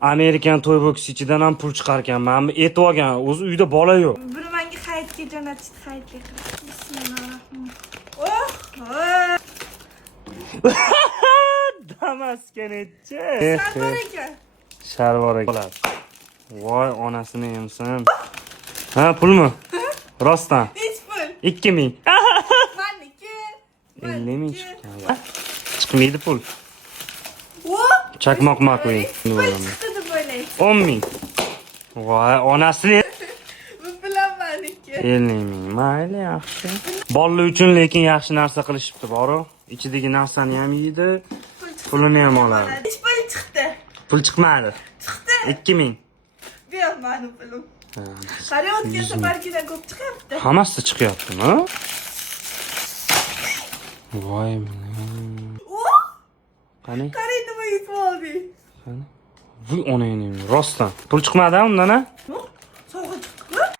Amerikan to'y bo'kisi ichidan ham pul chiqar ekan. Mana bu et olgan. O'zi uyda bola yo'q. Buni menga hayitga jo'natishdi, hayitga. Bismillahirrohmanirrohim. Damasga necha? Sarbor aka. Sharvor aka. Voy, onasini yemsin. Ha, pulmi? Rostdan. Hech pul. 2000. Meniki. 50 ming chiqqan. Chiqmaydi pul. O? Chakmoq McQueen. Chiqdi deb o'ylaysiz. 10 ming. Voy, onasini Bu bilan meniki. 50 ming. Mayli, yaxshi. Bolalar uchun lekin yaxshi narsa qilishibdi, bor-ku. Ichidagi narsani ham yeydi, pulini ham oladi. Hech pul chiqdi. Pul chiqmadi. Chiqdi. 2000. Ber meni pulim. Qara o'tgan safargidan ko'p chiqyapti. Hammasi chiqyaptimi? Voy. O? Qani? Qarang nima yutib olding. Voy, onangni rostdan. Pul chiqmadi undan, a?